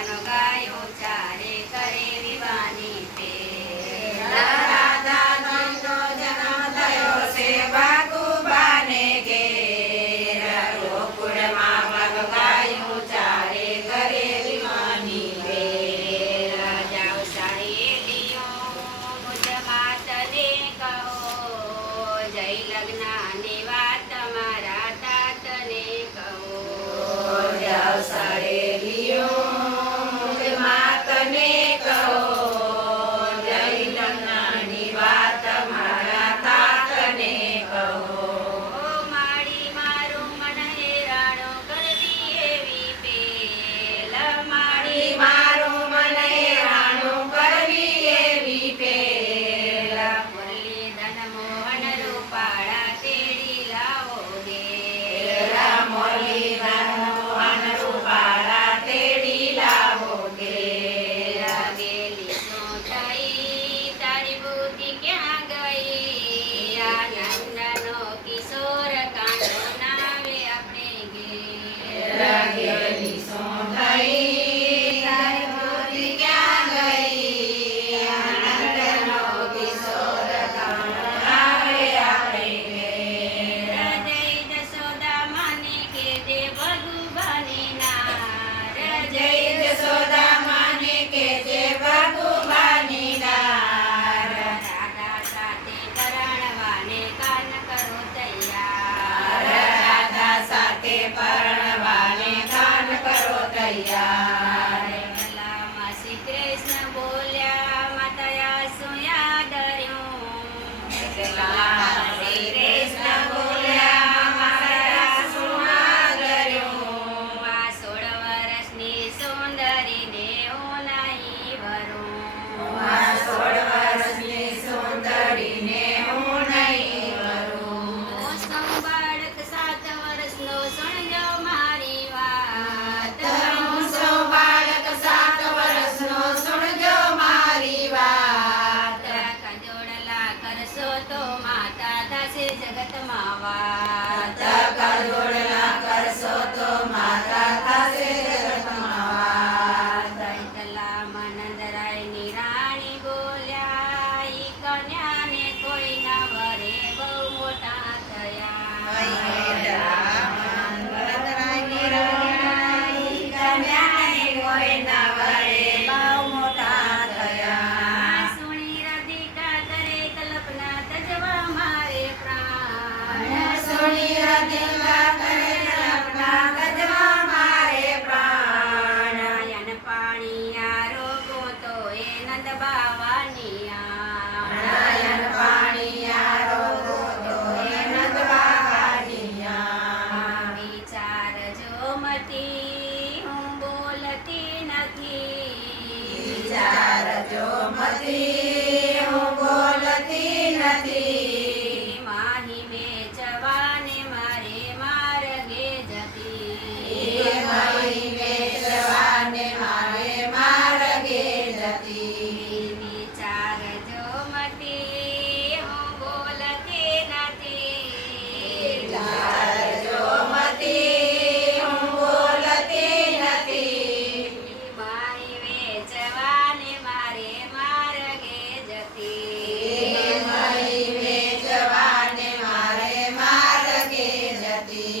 one ગાયો ચારે કરે વિવાની ફેર રાધાજીનો જન્મ થયો છે બાગુબાને ઘેર ગોકુળમાં વન ગાયો ચારે કરે વિવાની ફેર જાઓ સાહેલીઓ મુજ માતને કહો જય લગ્નની વાત મારા તાતને કહો જાઓ સાહેલીઓ મુજ માતને કહો જય લગ્નની વાત મારા તાતને કહો માડી મારું મન હેરાણો કરવી એવી પેલ મારી મારું મન હેરાનું કરવી એવી પેલ મુરલી ધન મોહન રૂપાળા તેડી લાવો ઘેર મોલી મોહન રૂપાળા તેડી લાવો ઘેર ગેલી શું થઈ તારી બુદ્ધિ ક્યાં ગઈ આનંદનો કિશોર કાંડો નાવે આપણે ઘેર ગેલી શું થઈ તારી બુદ્ધિ ક્યાં ગઈ આનંદનો કિશોર આવે આપણે ઘેર જય જશોદા માને કે જે ભગવાની નાર જય જશોદા માને કે જે ભગવાની નાર રાધા સાથે પરણવાને કાન કરો તૈયાર રાધા સાથે પરણવાને કાન કરો તૈયાર કલામાં શ્રી કૃષ્ણ બોલ્યા માતા સુયા ડર્યું શ્રી કૃષ્ણ બોલ્યા મારા સુહાગર્યું આ 16 વર્ષની સુંદરીને હું નહીં વરું 16 વર્ષની સુંદરીને હું નહીં વરું હું સંબાળક 7 વર્ષનો સુણજો મારી વાત હું સૌ બાળક 7 વર્ષનો સુણજો મારી વાત કજોડલા કરશો તો માતા થશે જગતમાં વાત કજોડલા કરશો તો માતા થશે જગતમાં વાત દૈતલા મનંદરાયની રાણી બોલ્યા ઈ કન્યાને કોઈ ના વરે બહુ મોટા થયા સુણી રાધિકા કરે કલ્પના તજવા મારે પ્રાણ નયન પાણી આ રોગો તો એ નંદ બાવાની વિચાર જો મતી હું બોલતી નથી માહી વેચવાને મારે માર્ગે જતી વિચાર જો મતી હું બોલતી નથી માહી વેચવાને મારે માર્ગે જતી